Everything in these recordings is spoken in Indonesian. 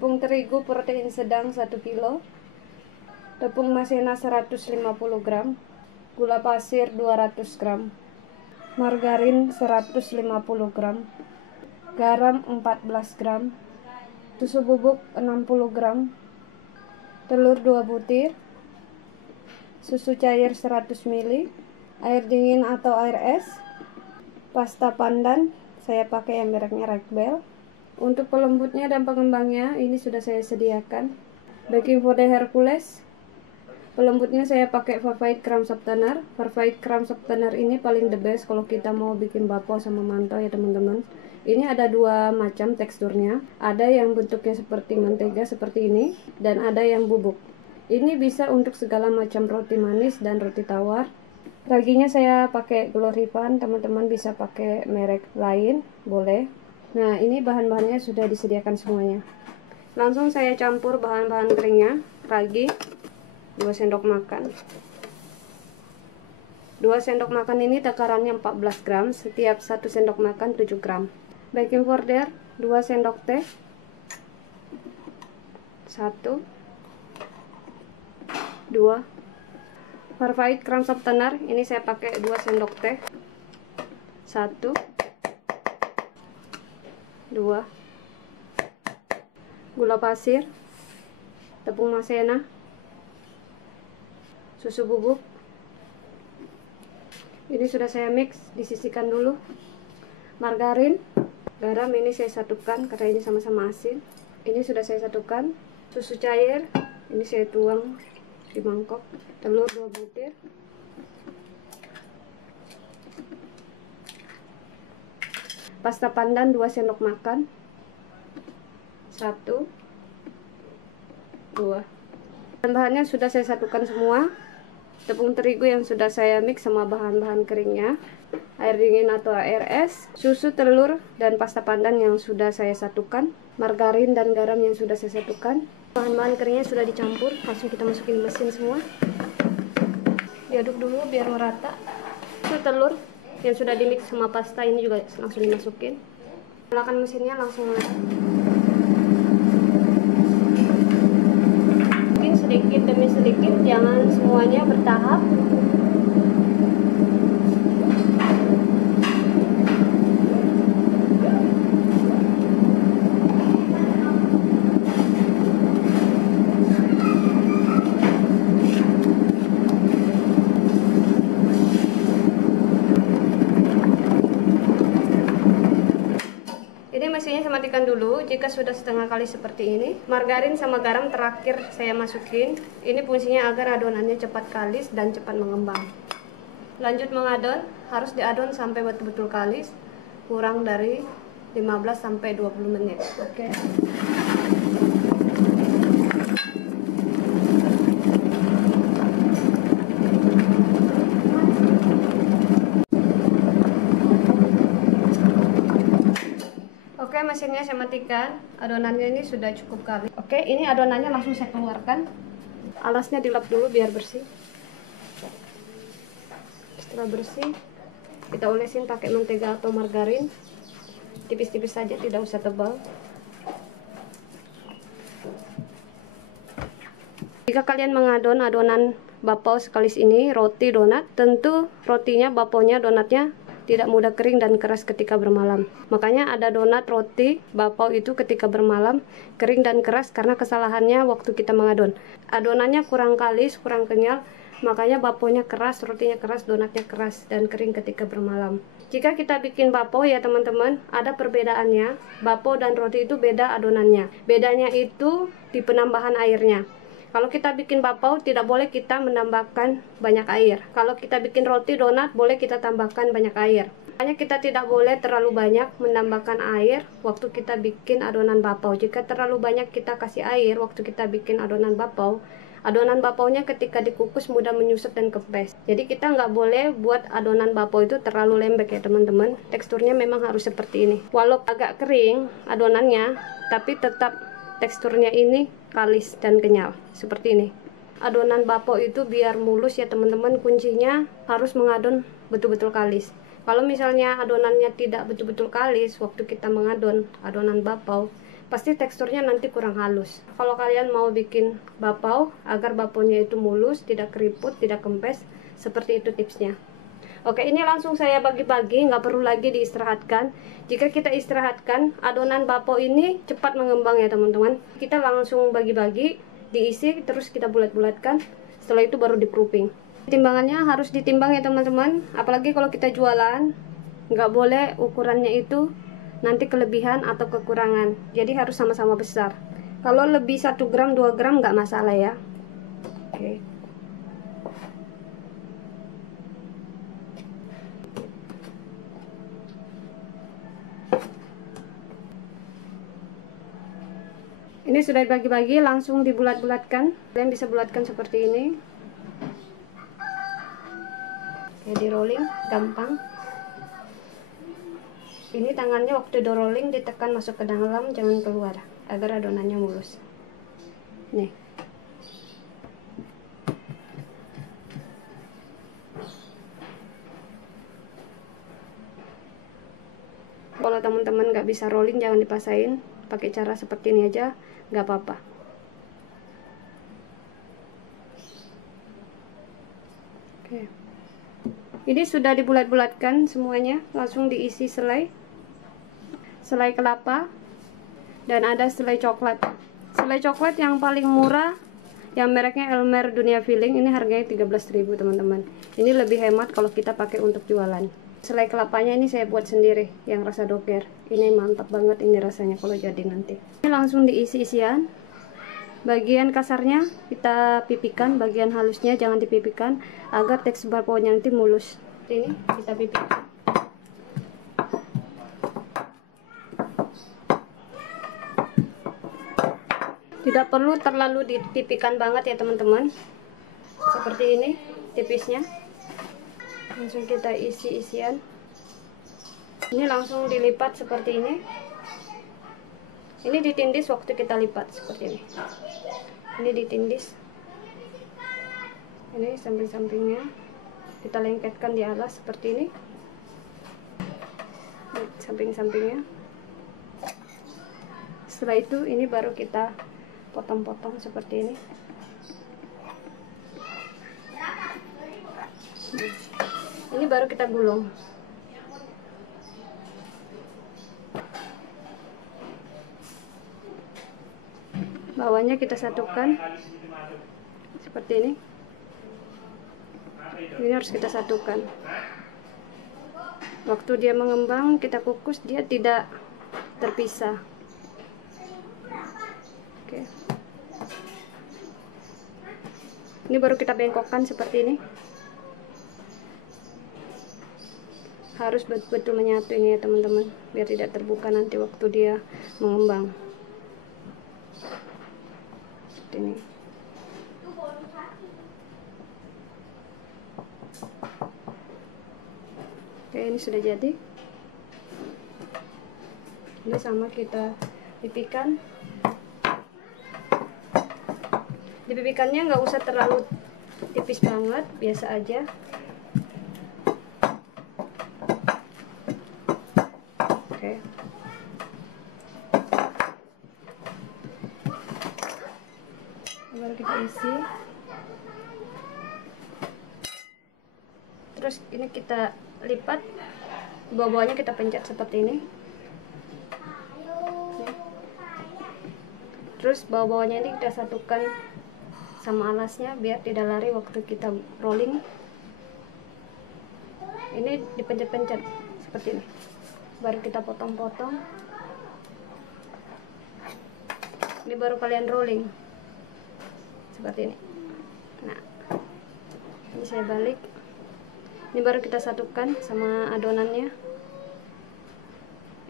tepung terigu protein sedang 1 kilo, tepung maizena 150 gram, gula pasir 200 gram, margarin 150 gram, garam 14 gram, susu bubuk 60 gram, telur 2 butir, susu cair 100 ml, air dingin atau air es, pasta pandan, saya pakai yang mereknya Rakbel. Untuk pelembutnya dan pengembangnya ini sudah saya sediakan. Baking powder Hercules, pelembutnya saya pakai Farfait Crumb Softener. Farfait Crumb Softener ini paling the best kalau kita mau bikin bakpao sama mantau ya teman-teman. Ini ada dua macam teksturnya, ada yang bentuknya seperti mentega seperti ini, dan ada yang bubuk. Ini bisa untuk segala macam roti manis dan roti tawar. Raginya saya pakai Glory Pan, teman-teman bisa pakai merek lain, boleh. Nah, ini bahan-bahannya sudah disediakan semuanya. Langsung saya campur bahan-bahan keringnya. Ragi 2 sendok makan. 2 sendok makan ini takarannya 14 gram, setiap 1 sendok makan 7 gram. Baking powder 2 sendok teh. 1 2. Farfait Crumb Softener ini saya pakai 2 sendok teh. 1 2. Gula pasir, tepung maizena, susu bubuk. Ini sudah saya mix, disisihkan dulu. Margarin, garam ini saya satukan karena ini sama-sama asin. Ini sudah saya satukan. Susu cair ini saya tuang di mangkok. Telur 2 butir. Pasta pandan 2 sendok makan. 1 2. Bahan-bahannya sudah saya satukan semua. Tepung terigu yang sudah saya mix sama bahan-bahan keringnya, air dingin atau air es, susu, telur, dan pasta pandan yang sudah saya satukan, margarin dan garam yang sudah saya satukan. Bahan-bahan keringnya sudah dicampur, langsung kita masukin mesin semua. Diaduk dulu biar merata. Susu, telur yang sudah di mix sama pasta ini juga langsung dimasukin. Nyalakan mesinnya, langsung mungkin sedikit demi sedikit, jangan semuanya bertahap. Mesinnya saya matikan dulu. Jika sudah setengah kali seperti ini, margarin sama garam terakhir saya masukin. Ini fungsinya agar adonannya cepat kalis dan cepat mengembang. Lanjut mengadon, harus diadon sampai betul-betul kalis, kurang dari 15 sampai 20 menit. Oke. Oke, mesinnya saya matikan. Adonannya ini sudah cukup kali. Oke, ini adonannya langsung saya keluarkan. Alasnya dilap dulu biar bersih. Setelah bersih, kita olesin pakai mentega atau margarin. Tipis-tipis saja, tidak usah tebal. Jika kalian mengadon adonan bakpao sekalis ini, roti donat, tentu rotinya, bakpaonya, donatnya tidak mudah kering dan keras ketika bermalam. Makanya ada donat, roti, bakpao itu ketika bermalam kering dan keras karena kesalahannya waktu kita mengadon. Adonannya kurang kalis, kurang kenyal, makanya bakpaonya keras, rotinya keras, donatnya keras dan kering ketika bermalam. Jika kita bikin bakpao ya teman-teman, ada perbedaannya. Bakpao dan roti itu beda adonannya. Bedanya itu di penambahan airnya. Kalau kita bikin bakpao tidak boleh kita menambahkan banyak air. Kalau kita bikin roti donat boleh kita tambahkan banyak air. Makanya kita tidak boleh terlalu banyak menambahkan air waktu kita bikin adonan bakpao. Jika terlalu banyak kita kasih air waktu kita bikin adonan bakpao, adonan bakpaonya ketika dikukus mudah menyusut dan kempes. Jadi kita nggak boleh buat adonan bakpao itu terlalu lembek ya teman-teman. Teksturnya memang harus seperti ini. Walau agak kering adonannya, tapi tetap teksturnya ini kalis dan kenyal seperti ini. Adonan bakpao itu biar mulus ya teman-teman, kuncinya harus mengadon betul-betul kalis. Kalau misalnya adonannya tidak betul-betul kalis waktu kita mengadon adonan bakpao, pasti teksturnya nanti kurang halus. Kalau kalian mau bikin bapau agar bapaunya itu mulus, tidak keriput, tidak kempes, seperti itu tipsnya. Oke, ini langsung saya bagi-bagi, nggak perlu lagi diistirahatkan. Jika kita istirahatkan, adonan bapau ini cepat mengembang ya teman-teman. Kita langsung bagi-bagi, diisi, terus kita bulat-bulatkan. Setelah itu baru di-proofing. Timbangannya harus ditimbang ya teman-teman. Apalagi kalau kita jualan, nggak boleh ukurannya itu nanti kelebihan atau kekurangan, jadi harus sama-sama besar. Kalau lebih 1 gram 2 gram nggak masalah ya. Oke. Ini sudah dibagi-bagi, langsung dibulat-bulatkan. Kalian bisa bulatkan seperti ini. Oke, di rolling gampang. Ini tangannya waktu di rolling ditekan masuk ke dalam, jangan keluar, agar adonannya mulus. Nih. Kalau teman-teman nggak bisa rolling, jangan dipasain, pakai cara seperti ini aja, nggak apa-apa. Oke. Ini sudah dibulat-bulatkan semuanya, langsung diisi selai kelapa, dan ada selai coklat. Selai coklat yang paling murah, yang mereknya Elmer Dunia Filling, ini harganya 13.000 teman-teman. Ini lebih hemat kalau kita pakai untuk jualan. Selai kelapanya ini saya buat sendiri, yang rasa doger. Ini mantap banget ini rasanya kalau jadi nanti. Ini langsung diisi isian. Bagian kasarnya kita pipikan, bagian halusnya jangan dipipikan, agar tekstur bapaunya nanti mulus. Ini kita pipikkan. Tidak perlu terlalu dipipikan banget ya teman-teman. Seperti ini tipisnya. Langsung kita isi isian. Ini langsung dilipat seperti ini. Ini ditindis waktu kita lipat seperti ini. Ini ditindis. Ini samping-sampingnya kita lengketkan di alas seperti ini. Samping-sampingnya. Setelah itu ini baru kita potong-potong seperti ini. Ini baru kita gulung. Bawahnya kita satukan seperti ini. Ini harus kita satukan. Waktu dia mengembang kita kukus, dia tidak terpisah. Oke. Ini baru kita bengkokkan seperti ini. Harus betul-betul menyatu ini ya teman-teman, biar tidak terbuka nanti waktu dia mengembang. Seperti ini. Oke, ini sudah jadi. Ini sama kita pipikan. Dipipikannya nggak usah terlalu tipis banget, biasa aja. Oke. Baru kita isi. Terus ini kita lipat, bawah-bawahnya kita pencet seperti ini. Terus bawah-bawahnya ini kita satukan sama alasnya biar tidak lari waktu kita rolling. Ini dipencet-pencet seperti ini. Baru kita potong-potong. Ini baru kalian rolling seperti ini. Nah, ini saya balik. Ini baru kita satukan sama adonannya.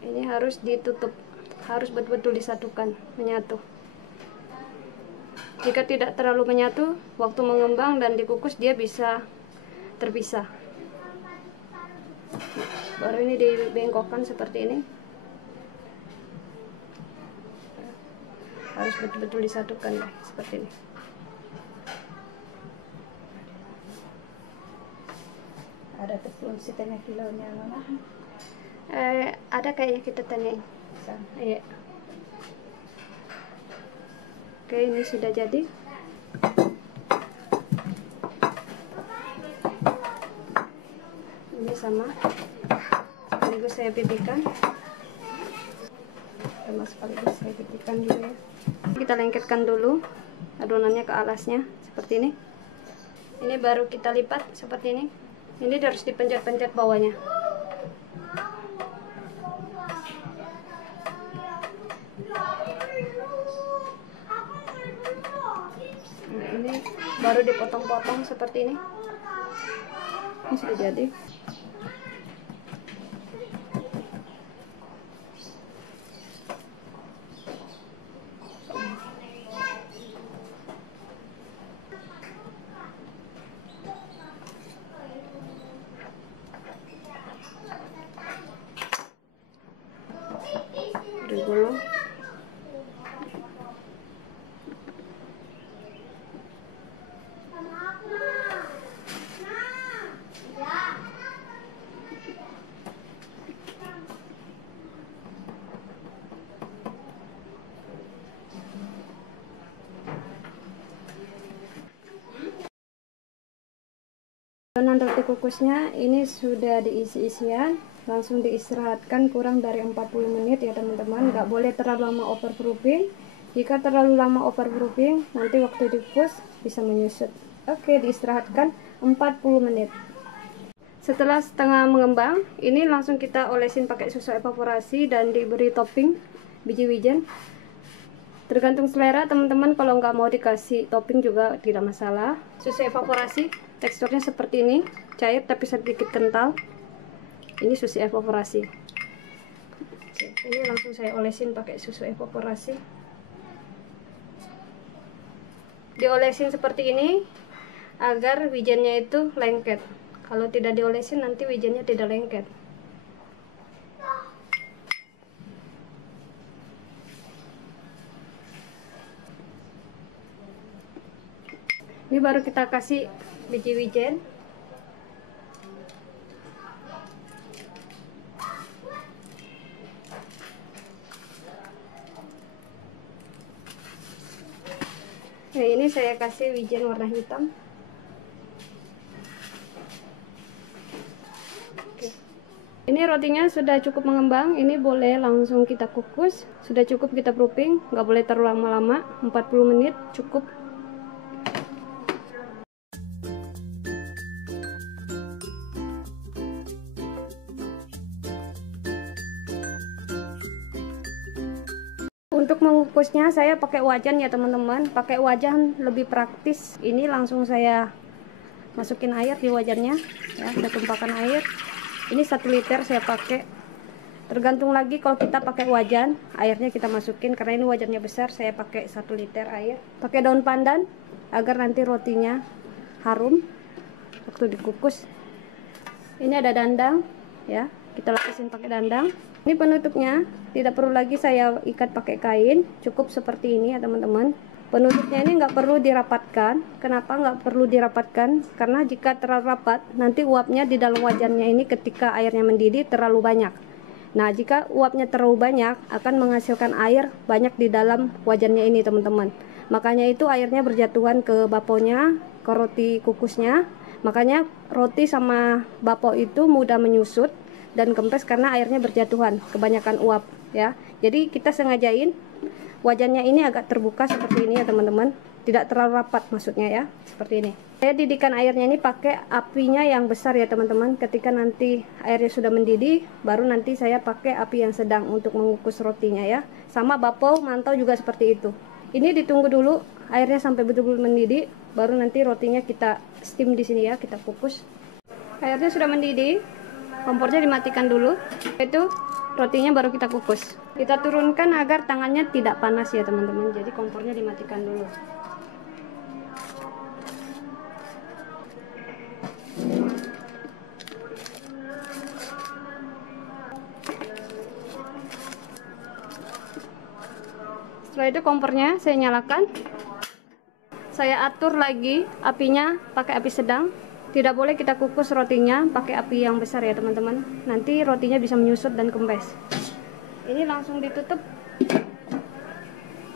Ini harus ditutup, harus betul-betul disatukan, menyatu. Jika tidak terlalu menyatu, waktu mengembang dan dikukus dia bisa terpisah. Baru ini dibengkokkan seperti ini. Harus betul-betul disatukan ya, seperti ini. Ada tepung setengah kilonya mana? Ada kayaknya kita tanya. Iya. Oke, ini sudah jadi. Ini sama, sekaligus saya pipihkan. Sama sekaligus saya pipihkan juga ya. Kita lengketkan dulu adonannya ke alasnya seperti ini. Ini baru kita lipat seperti ini. Ini harus dipencet-pencet bawahnya. Nah, ini baru dipotong-potong seperti ini. Ini sudah jadi. Digulung. Adonan roti kukusnya ini sudah diisi isian, langsung diistirahatkan kurang dari 40 menit ya teman-teman. Nggak boleh terlalu lama overproofing. Jika terlalu lama overproofing, nanti waktu dikukus bisa menyusut. Oke, diistirahatkan 40 menit. Setelah setengah mengembang, ini langsung kita olesin pakai susu evaporasi dan diberi topping biji wijen. Tergantung selera teman-teman, kalau nggak mau dikasih topping juga tidak masalah. Susu evaporasi teksturnya seperti ini, cair tapi sedikit kental. Ini susu evaporasi. Ini langsung saya olesin pakai susu evaporasi. Diolesin seperti ini agar wijennya itu lengket. Kalau tidak diolesin nanti wijennya tidak lengket. Ini baru kita kasih biji wijen. Nah, ini saya kasih wijen warna hitam. Oke. Ini rotinya sudah cukup mengembang. Ini boleh langsung kita kukus. Sudah cukup kita proofing. Nggak boleh terlalu lama-lama. 40 menit cukup. Untuk mengukusnya saya pakai wajan ya teman-teman. Pakai wajan lebih praktis. Ini langsung saya masukin air di wajannya ya, saya tumpahkan air. Ini 1 liter saya pakai. Tergantung lagi kalau kita pakai wajan, airnya kita masukin. Karena ini wajannya besar, saya pakai 1 liter air. Pakai daun pandan agar nanti rotinya harum waktu dikukus. Ini ada dandang ya, kita lapisin pakai dandang. Ini penutupnya, tidak perlu lagi saya ikat pakai kain, cukup seperti ini ya teman-teman. Penutupnya ini nggak perlu dirapatkan. Kenapa nggak perlu dirapatkan? Karena jika terlalu rapat, nanti uapnya di dalam wajannya ini ketika airnya mendidih terlalu banyak. Nah, jika uapnya terlalu banyak, akan menghasilkan air banyak di dalam wajannya ini teman-teman. Makanya itu airnya berjatuhan ke baponya, ke roti kukusnya. Makanya roti sama bapo itu mudah menyusut dan kempes karena airnya berjatuhan, kebanyakan uap ya. Jadi kita sengajain wajannya ini agak terbuka seperti ini ya teman-teman, tidak terlalu rapat maksudnya ya, seperti ini. Saya didihkan airnya ini pakai apinya yang besar ya teman-teman. Ketika nanti airnya sudah mendidih, baru nanti saya pakai api yang sedang untuk mengukus rotinya ya. Sama bapo mantau juga seperti itu. Ini ditunggu dulu airnya sampai betul-betul mendidih, baru nanti rotinya kita steam di sini ya, kita kukus. Airnya sudah mendidih. Kompornya dimatikan dulu, itu rotinya baru kita kukus. Kita turunkan agar tangannya tidak panas ya teman-teman. Jadi kompornya dimatikan dulu. Setelah itu kompornya saya nyalakan. Saya atur lagi apinya pakai api sedang. Tidak boleh kita kukus rotinya pakai api yang besar ya teman-teman. Nanti rotinya bisa menyusut dan kempes. Ini langsung ditutup.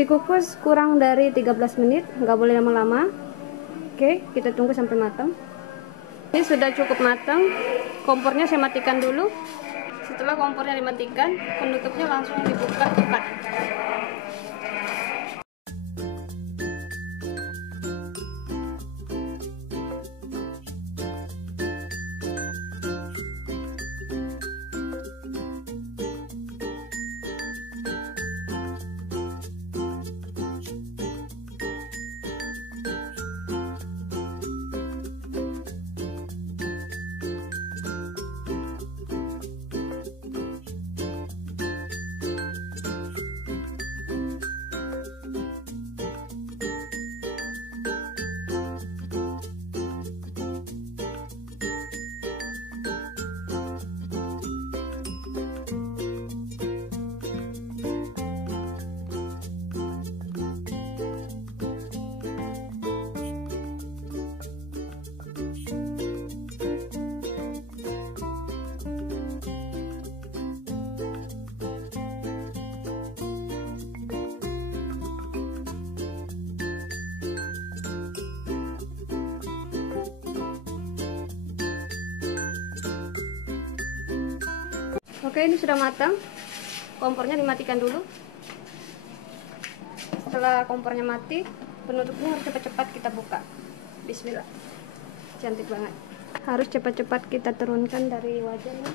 Dikukus kurang dari 13 menit, nggak boleh lama-lama. Oke, kita tunggu sampai matang. Ini sudah cukup matang. Kompornya saya matikan dulu. Setelah kompornya dimatikan, penutupnya langsung dibuka cepat. Oke, ini sudah matang. Kompornya dimatikan dulu. Setelah kompornya mati, penutupnya harus cepat-cepat kita buka. Bismillah. Cantik banget. Harus cepat-cepat kita turunkan dari wajannya.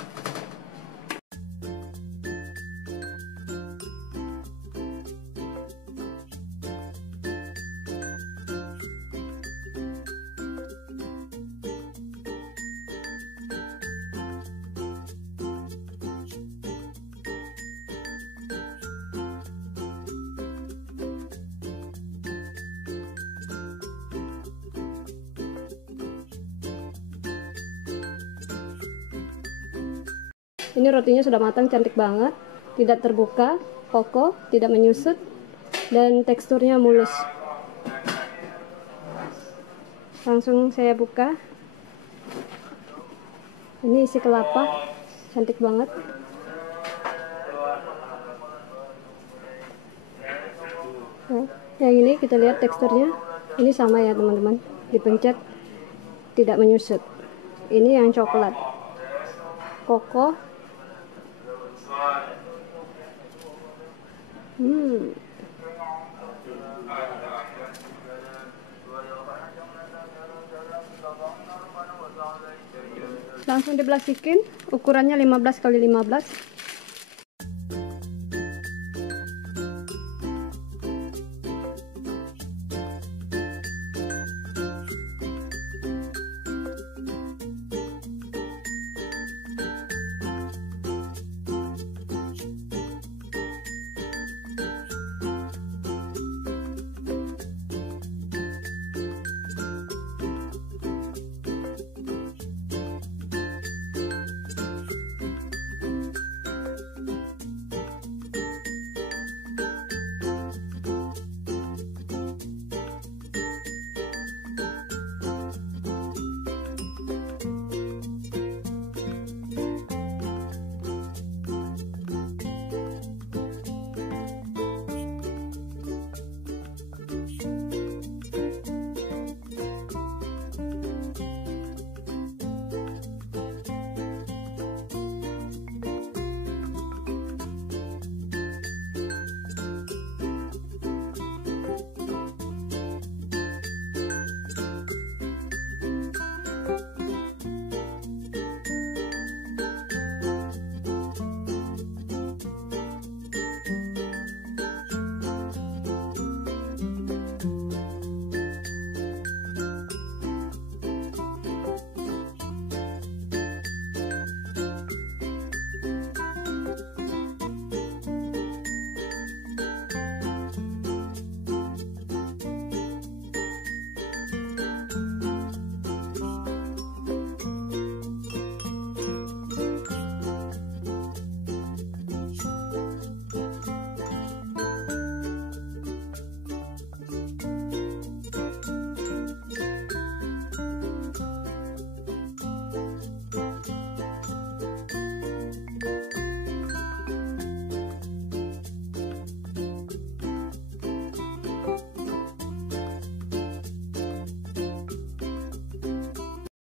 Ini rotinya sudah matang, cantik banget, tidak terbuka, kokoh, tidak menyusut, dan teksturnya mulus. Langsung saya buka. Ini isi kelapa, cantik banget. Nah, yang ini kita lihat teksturnya, ini sama ya teman-teman, dipencet tidak menyusut. Ini yang coklat, kokoh. Langsung diplastikin, ukurannya 15 x 15.